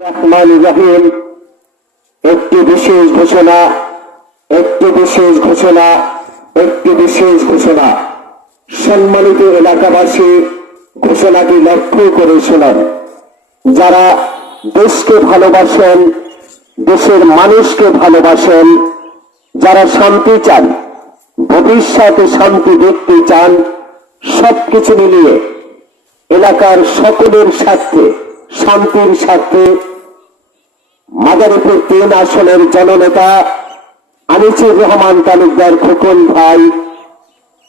রহমান রহিম, একটি বিশেষ ঘোষণা, একটি বিশেষ ঘোষণা, একটি বিশেষ ঘোষণা। সম্মানিত এলাকাবাসী, ঘোষণাটি লক্ষ্য করে শোনেন। যারা দেশকে ভালোবাসেন, দেশের মানুষকে ভালোবাসেন, যারা শান্তি চান, ভবিষ্যতে শান্তি দেখতে চান, সবকিছু মিলিয়ে এলাকার সকলের স্বার্থে, শান্তির স্বার্থে মাদারীপুর তিন আসনের জননেতা আনিসুর রহমান তালুকদার খোকন ভাই,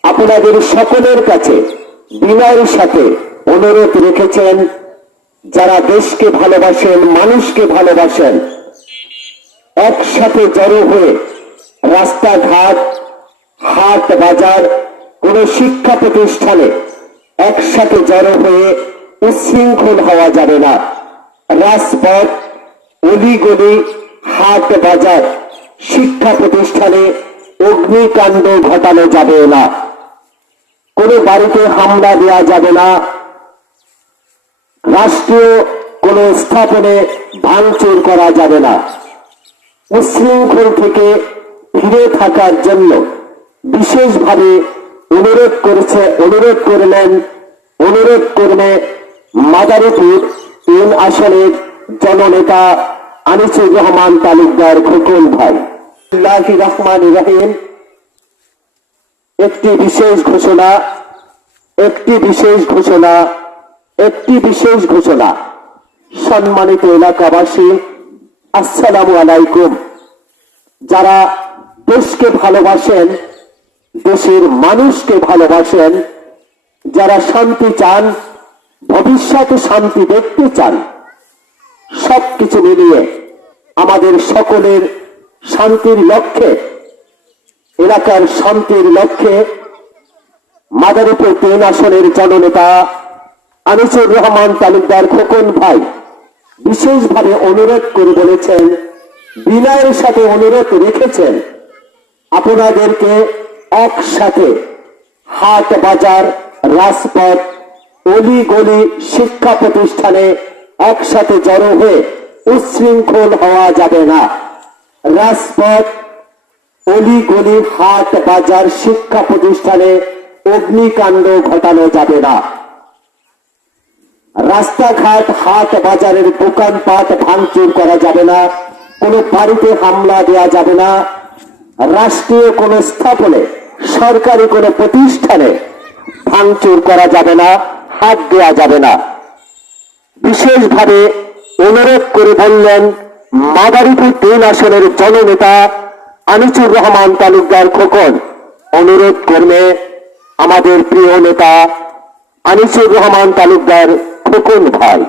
আপনাদের সকলের কাছে বিনয়ের সাথে অনুরোধ রেখেছেন, যারা দেশকে ভালোবাসেন, মানুষকে ভালোবাসেন, একসাথে জড়ো হয়ে রাস্তাঘাট, হাট বাজার, কোন শিক্ষা প্রতিষ্ঠানে একসাথে জড়ো হয়ে উচ্ছৃঙ্খল হওয়া যাবে না। রাজপথ অলিগলি হাট বাজার শিক্ষা প্রতিষ্ঠানে অগ্নিকাণ্ড ঘটানো যাবে না। কোনো বাড়িতে হামলা দেওয়া যাবে না। রাষ্ট্রীয় কোন স্থাপনে ভাঙচুর করা যাবে না। উশৃঙ্খল থেকে ফিরে থাকার জন্য বিশেষভাবে অনুরোধ করেছে, অনুরোধ করলেন, অনুরোধ করলে মাদারীপুর তিন আসনের জননেতা আনিসুর রহমান তালুকদার খোকন ভাই। রহমান রহিম। একটি বিশেষ ঘোষণা, একটি বিশেষ ঘোষণা, একটি বিশেষ ঘোষণা। সম্মানিত এলাকাবাসী, আসসালামু আলাইকুম। যারা দেশকে ভালোবাসেন, দেশের মানুষকে ভালোবাসেন, যারা শান্তি চান, ভবিষ্যতে শান্তি দেখতে চান সবকিছু মিলিয়ে আমাদের সকলের শান্তির লক্ষ্যে, এলাকার শান্তির লক্ষ্যে মাদারীপুর তিন আসনের জননেতা আনিসুর রহমান তালুকদার খোকন ভাই বিশেষভাবে অনুরোধ করে বলেছেন, বিনয়ের সাথে অনুরোধ রেখেছেন, আপনাদেরকে একসাথে হাট বাজার, রাজপথ অলি গলি শিক্ষা প্রতিষ্ঠানে একসাথে জড়ো হয়ে উচ্ছৃঙ্খল হওয়া যাবে না। রাজপথ অলি গলি হাট বাজার শিক্ষা প্রতিষ্ঠানে অগ্নিকাণ্ড ঘটানো যাবে না। রাস্তাঘাট, হাট বাজারের দোকানপাট ভাঙচুর করা যাবে না। কোনো বাড়িতে হামলা দেওয়া যাবে না। রাষ্ট্রীয় কোনো স্থাপনে, সরকারি কোনো প্রতিষ্ঠানে ভাঙচুর করা যাবে না, হাত দেওয়া যাবে না। বিশেষভাবে অনুরোধ করে বললেন, মাদারীপুর তেল আসনের জননেতা আনিসুর রহমান তালুকদার খোকন। অনুরোধ করবে আমাদের প্রিয় নেতা আনিসুর রহমান তালুকদার খোকন ভাই।